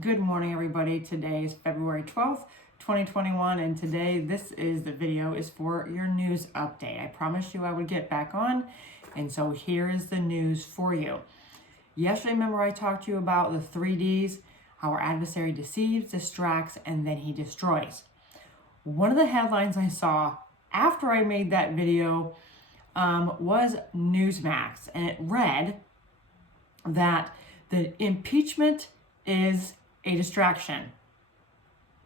Good morning, everybody. Today is February 12th, 2021, and today the video is for your news update. I promised you I would get back on, and so here is the news for you. Yesterday, remember I talked to you about the 3Ds, how our adversary deceives, distracts, and then he destroys. One of the headlines I saw after I made that video was Newsmax, and it read that the impeachment is a distraction.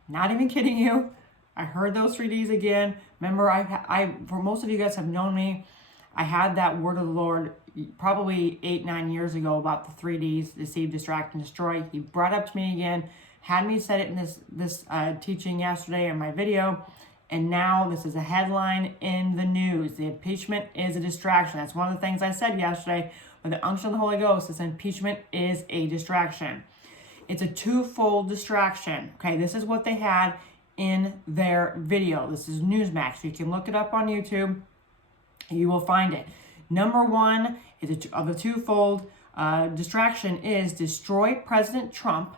Not even kidding you. I heard those 3Ds again. Remember, I for most of you guys have known me, I had that word of the Lord probably 8-9 years ago about the 3Ds: deceive, distract, and destroy. He brought it up to me again, had me said it in this teaching yesterday in my video, and now this is a headline in the news. The impeachment is a distraction. That's one of the things I said yesterday. With the unction of the Holy Ghost, this impeachment is a distraction. It's a twofold distraction. Okay, this is what they had in their video. This is Newsmax. You can look it up on YouTube. You will find it. Number one of the twofold distraction is destroy President Trump,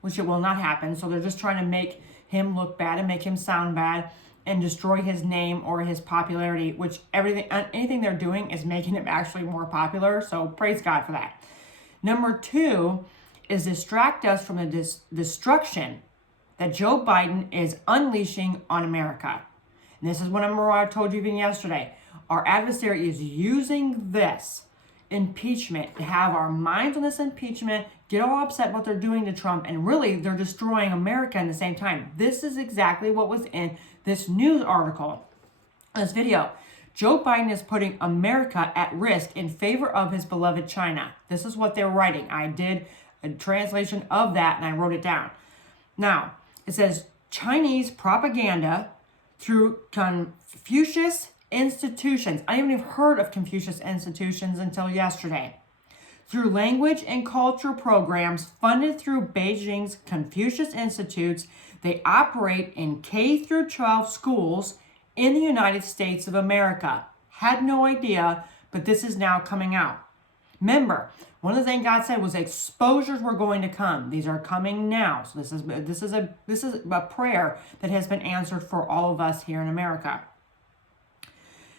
which it will not happen. So they're just trying to make him look bad and make him sound bad and destroy his name or his popularity, which anything they're doing is making him actually more popular. So praise God for that. Number two is distract us from the destruction that Joe Biden is unleashing on America. And this is what I told you even yesterday. Our adversary is using this impeachment to have our minds on this impeachment, get all upset what they're doing to Trump, and really they're destroying America at the same time. This is exactly what was in this news article, this video. Joe Biden is putting America at risk in favor of his beloved China. This is what they're writing. I did a translation of that and I wrote it down. Now, it says Chinese propaganda through Confucius institutions. I haven't even heard of Confucius institutions until yesterday. Through language and culture programs funded through Beijing's Confucius Institutes, they operate in K through 12 schools in the United States of America. Had no idea, but this is now coming out. Remember, one of the things God said was exposures were going to come. These are coming now. So this is a prayer that has been answered for all of us here in America.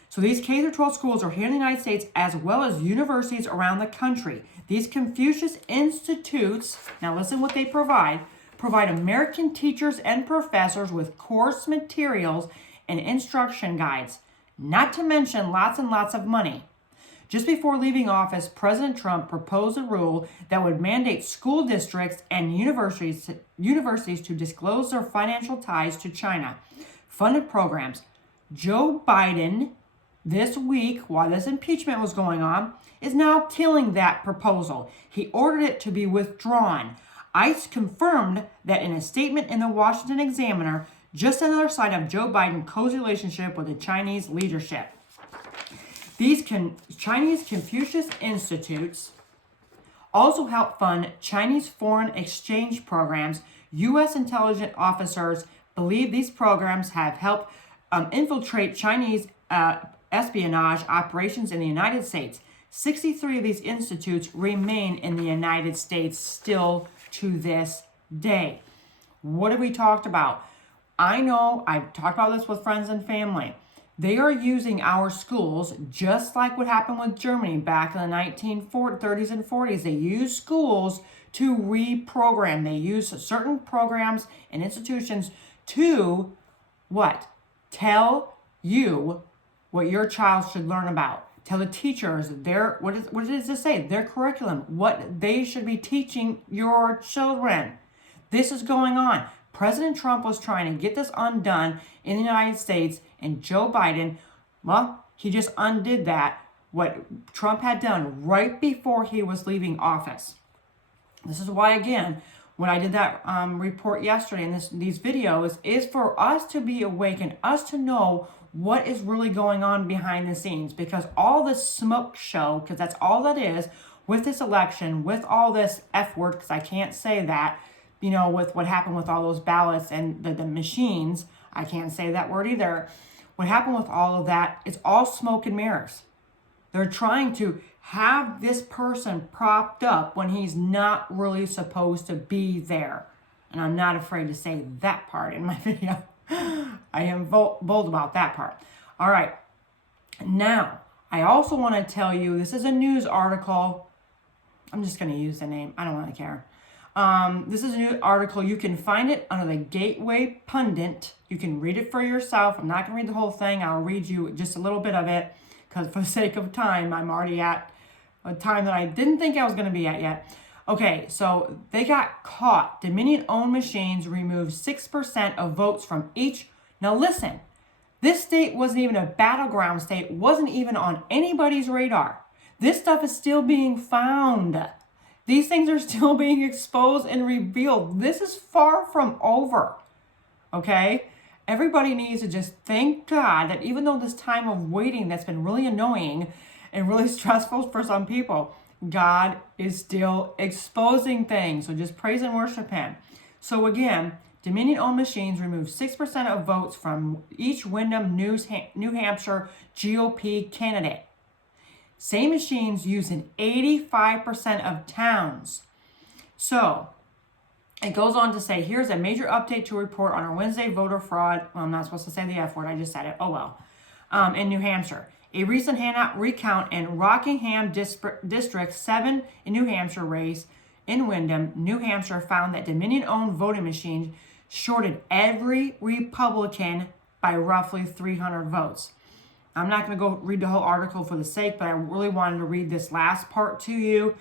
So these K-12 schools are here in the United States as well as universities around the country. These Confucius Institutes, now listen what they provide American teachers and professors with course materials and instruction guides, not to mention lots and lots of money. Just before leaving office, President Trump proposed a rule that would mandate school districts and universities to disclose their financial ties to China. Funded programs. Joe Biden, this week, while this impeachment was going on, is now killing that proposal. He ordered it to be withdrawn. ICE confirmed that in a statement in the Washington Examiner, just another sign of Joe Biden's close relationship with the Chinese leadership. These Chinese Confucius Institutes also help fund Chinese foreign exchange programs. U.S. intelligence officers believe these programs have helped infiltrate Chinese espionage operations in the United States. 63 of these institutes remain in the United States still to this day. What have we talked about? I know I've talked about this with friends and family. They are using our schools just like what happened with Germany back in the 1930s and 40s. They use schools to reprogram. They use certain programs and institutions to what? Tell you what your child should learn about. Tell the teachers what does this say? Their curriculum, what they should be teaching your children. This is going on. President Trump was trying to get this undone in the United States, and Joe Biden, well, he just undid that, what Trump had done right before he was leaving office. This is why, again, when I did that report yesterday in these videos, is for us to be awake and us to know what is really going on behind the scenes, because all this smoke show, because that's all that is, with this election, with all this F word, because I can't say that, with what happened with all those ballots and the machines, I can't say that word either. What happened with all of that, it's all smoke and mirrors. They're trying to have this person propped up when he's not really supposed to be there. And I'm not afraid to say that part in my video. I am bold about that part. All right. Now, I also want to tell you, this is a news article. I'm just going to use the name. I don't really care. This is a new article. You can find it under the Gateway Pundit. You can read it for yourself. I'm not going to read the whole thing. I'll read you just a little bit of it because for the sake of time, I'm already at a time that I didn't think I was going to be at yet. Okay, so they got caught. Dominion-owned machines removed 6% of votes from each. Now listen, this state wasn't even a battleground state, wasn't even on anybody's radar. This stuff is still being found. These things are still being exposed and revealed. This is far from over, okay? Everybody needs to just thank God that even though this time of waiting that's been really annoying and really stressful for some people, God is still exposing things. So just praise and worship him. So again, Dominion-owned machines removed 6% of votes from each Windham, New Hampshire GOP candidate. Same machines used in 85% of towns. So it goes on to say, here's a major update to report on our Wednesday voter fraud. Well, I'm not supposed to say the F word. I just said it. Oh, well. In New Hampshire. A recent recount in Rockingham District 7 in New Hampshire race in Windham, New Hampshire found that Dominion-owned voting machines shorted every Republican by roughly 300 votes. I'm not going to go read the whole article for the sake, but I really wanted to read this last part to you.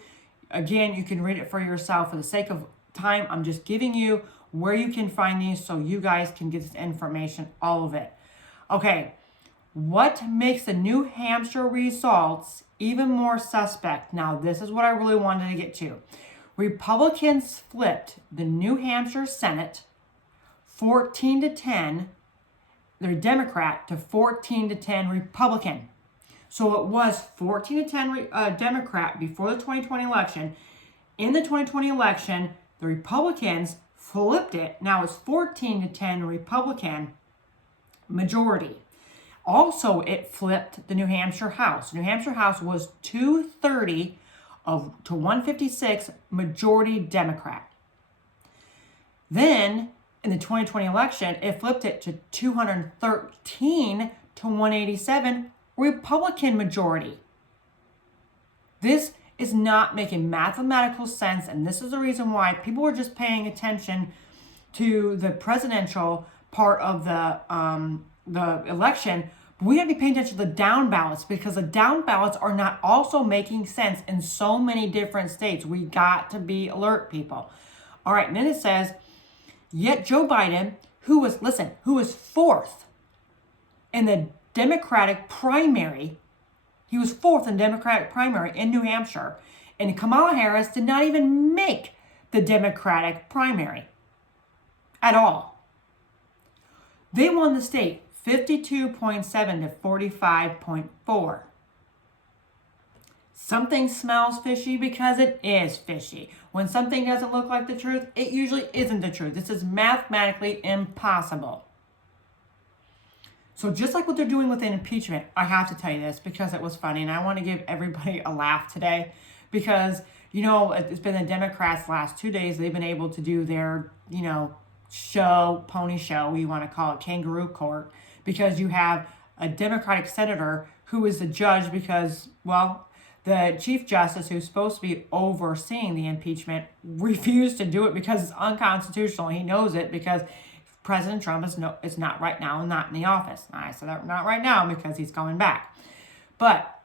Again, you can read it for yourself. For the sake of time, I'm just giving you where you can find these so you guys can get this information, all of it. Okay, what makes the New Hampshire results even more suspect? Now, this is what I really wanted to get to. Republicans flipped the New Hampshire Senate 14-10, they're Democrat, to 14-10 Republican. So it was 14-10 Democrat before the 2020 election. In the 2020 election, the Republicans flipped it. Now it's 14-10 Republican majority. Also, it flipped the New Hampshire House. New Hampshire House was 230 to 156 majority Democrat. Then in the 2020 election, it flipped it to 213 to 187 Republican majority. This is not making mathematical sense, and this is the reason why people were just paying attention to the presidential part of the election. But we got to be paying attention to the down ballots because the down ballots are not also making sense in so many different states. We got to be alert, people. All right, and then it says, yet Joe Biden, who was fourth in the Democratic primary, he was fourth in Democratic primary in New Hampshire, and Kamala Harris did not even make the Democratic primary at all. They won the state 52.7 to 45.4. Something smells fishy because it is fishy. When something doesn't look like the truth, it usually isn't the truth. This is mathematically impossible. So just like what they're doing with an impeachment, I have to tell you this because it was funny, and I want to give everybody a laugh today because, you know, it's been the Democrats last 2 days. They've been able to do their, you know, pony show, you want to call it, kangaroo court, because you have a Democratic senator who is the judge because, well, the Chief Justice, who's supposed to be overseeing the impeachment, refused to do it because it's unconstitutional. He knows it because President Trump is not right now, not in the office. I said that not right now because he's going back. But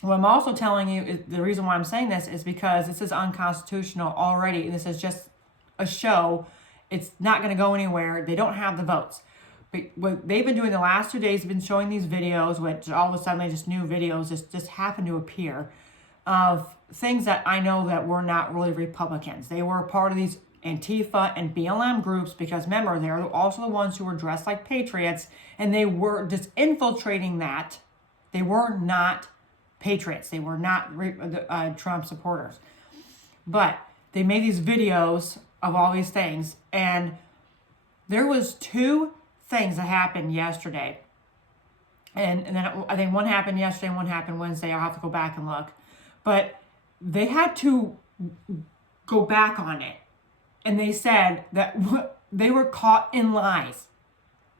what I'm also telling you is the reason why I'm saying this is because this is unconstitutional already. This is just a show. It's not going to go anywhere. They don't have the votes. But what they've been doing the last 2 days, have been showing these videos, which all of a sudden just new videos just happen to appear of things that I know that were not really Republicans. They were part of these Antifa and BLM groups because remember, they're also the ones who were dressed like patriots, and they were just infiltrating that. They were not patriots. They were not Trump supporters. But they made these videos of all these things, and there was two things that happened yesterday. And then I think one happened yesterday and one happened Wednesday. I'll have to go back and look. But they had to go back on it. And they said that they were caught in lies.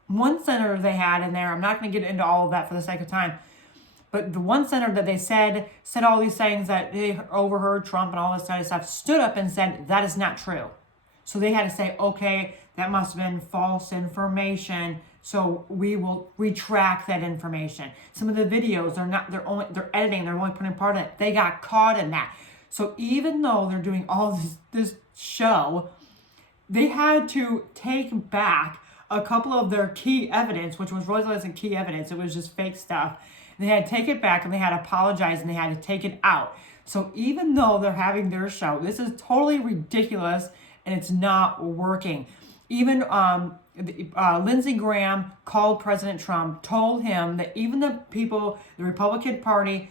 One senator they had in there, I'm not going to get into all of that for the sake of time, but the one senator that they said all these things that they overheard Trump and all this kind of stuff, stood up and said that is not true. So they had to say, okay, that must have been false information, so we will retract that information. Some of the videos, they're editing, they're only putting part of it. They got caught in that. So even though they're doing all this show, they had to take back a couple of their key evidence, which was really wasn't key evidence. It was just fake stuff. They had to take it back and they had to apologize and they had to take it out. So even though they're having their show, this is totally ridiculous and it's not working. Even Lindsey Graham called President Trump, told him that even the people, the Republican Party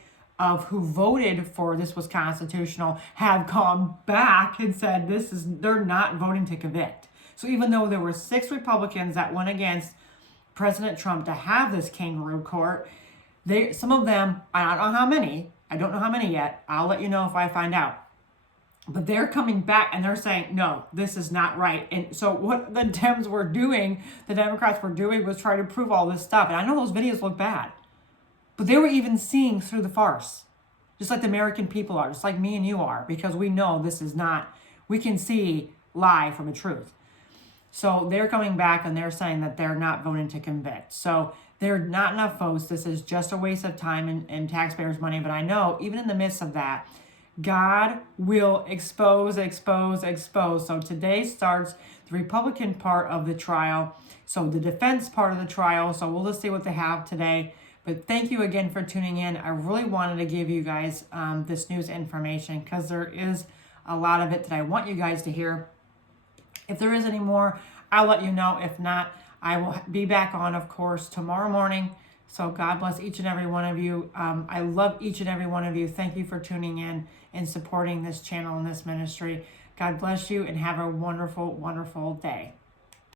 who voted for this was constitutional, have come back and said they're not voting to convict. So even though there were 6 Republicans that went against President Trump to have this kangaroo court, some of them, I don't know how many yet, I'll let you know if I find out. But they're coming back and they're saying, no, this is not right. And so what the Democrats were doing was trying to prove all this stuff. And I know those videos look bad, but they were even seeing through the farce, just like the American people are, just like me and you are, because we know this is not, we can see lie from the truth. So they're coming back and they're saying that they're not voting to convict. So there are not enough votes. This is just a waste of time and taxpayers' money. But I know even in the midst of that, God will expose. So today starts the Republican part of the trial. So the defense part of the trial. So we'll just see what they have today. But thank you again for tuning in. I really wanted to give you guys this news information because there is a lot of it that I want you guys to hear. If there is any more, I'll let you know. If not, I will be back on, of course, tomorrow morning. So God bless each and every one of you. I love each and every one of you. Thank you for tuning in and supporting this channel and this ministry. God bless you and have a wonderful, wonderful day.